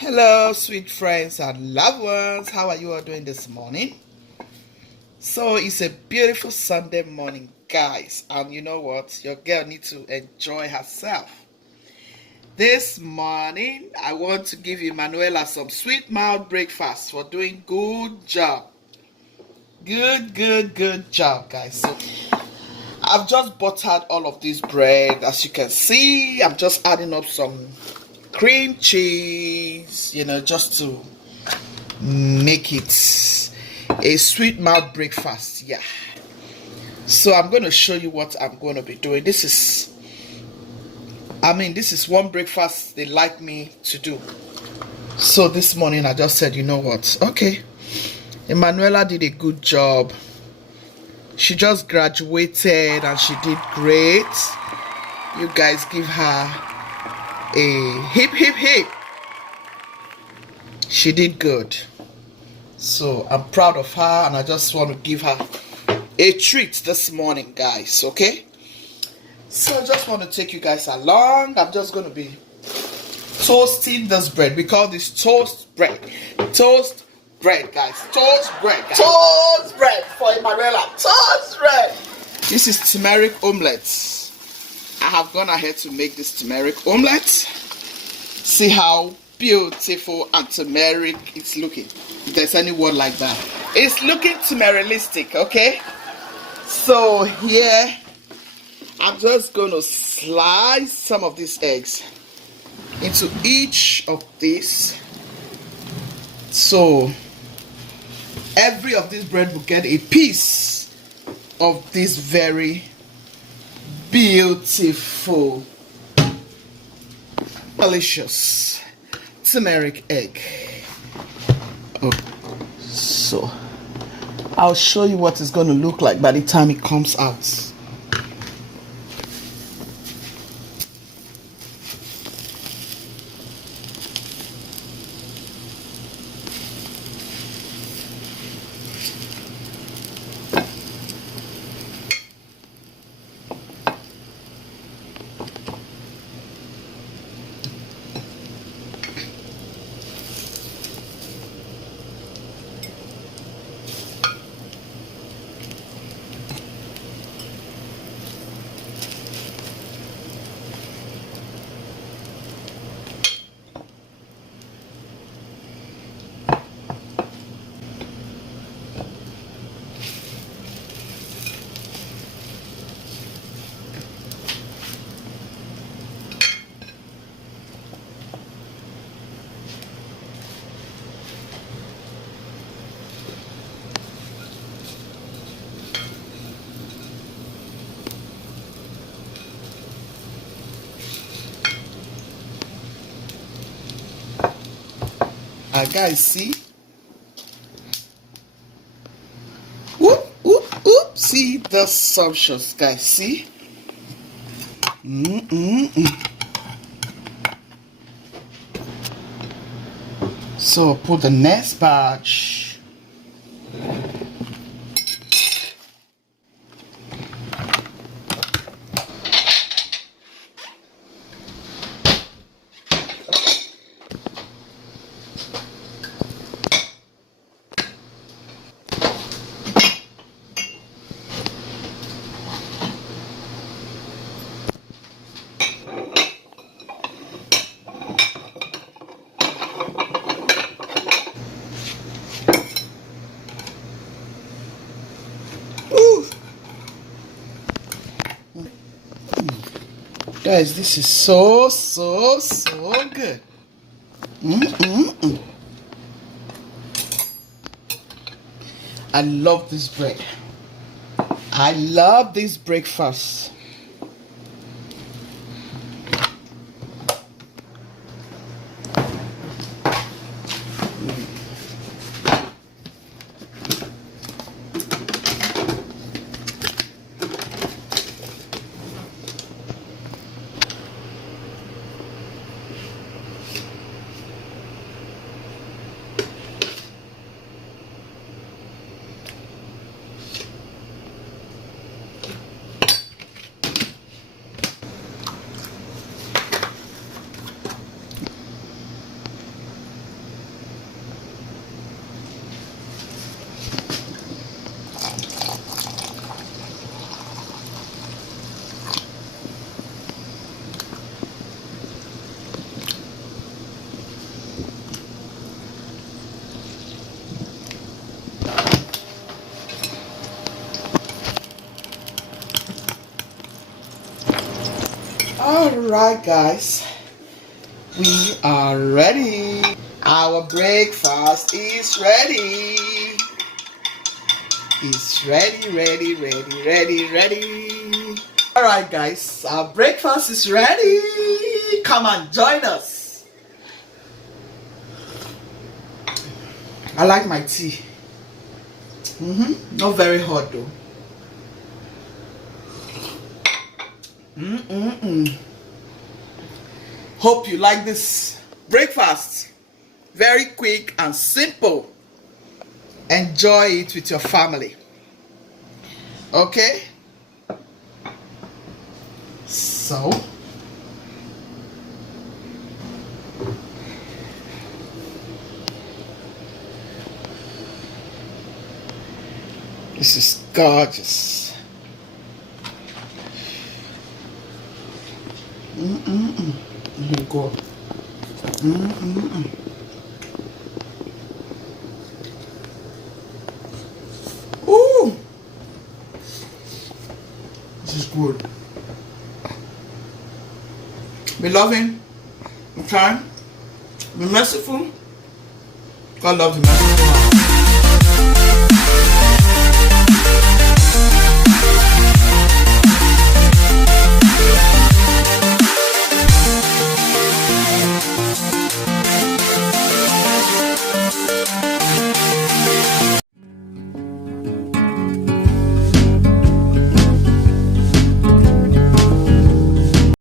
Hello, sweet friends and loved ones. How are you all doing this morning? So it's a beautiful Sunday morning, guys, and you know what? Your girl needs to enjoy herself. This morning, I want to give Emanuela some sweet mouth breakfast for doing good job. Good job, guys. So I've just buttered all of this bread. As you can see, I'm just adding up some cream cheese, just to make it a sweet mouth breakfast. Yeah, so I'm going to show you what I'm going to be doing. This is one breakfast they like me to do. So this morning I just said, you know what, okay, Emanuela did a good job. She just graduated and she did great. You guys give her a hip hip hip. She did good. So I'm proud of her and I just want to give her a treat this morning, guys. Okay, so I just want to take you guys along. I'm just going to be toasting this bread. We call this toast bread, guys. Toast bread, guys. Toast bread for Emanuela. Toast bread. This is turmeric omelette. I have gone ahead to make this turmeric omelette. See how beautiful and turmeric it's looking. If there's any word like that, it's looking turmericalistic. Okay, so here I'm just going to slice some of these eggs into each of these, so every of this bread will get a piece of this very beautiful, delicious turmeric egg. Oh, so I'll show you what it's going to look like by the time it comes out. Guys, see? Whoop, whoop, whoop. See the sumptuous, guys, see? So put the next batch. Guys, this is so good. I love this bread. I love this breakfast. Alright guys, we are ready. Our breakfast is ready. It's ready, ready, ready, ready, ready. Alright guys, our breakfast is ready. Come and join us. I like my tea. Not very hot though. Hope you like this breakfast. Very quick and simple. Enjoy it with your family. Okay? So, this is gorgeous. Here you go. Ooh, this is good. Be loving, be kind, be merciful. God loves you, man.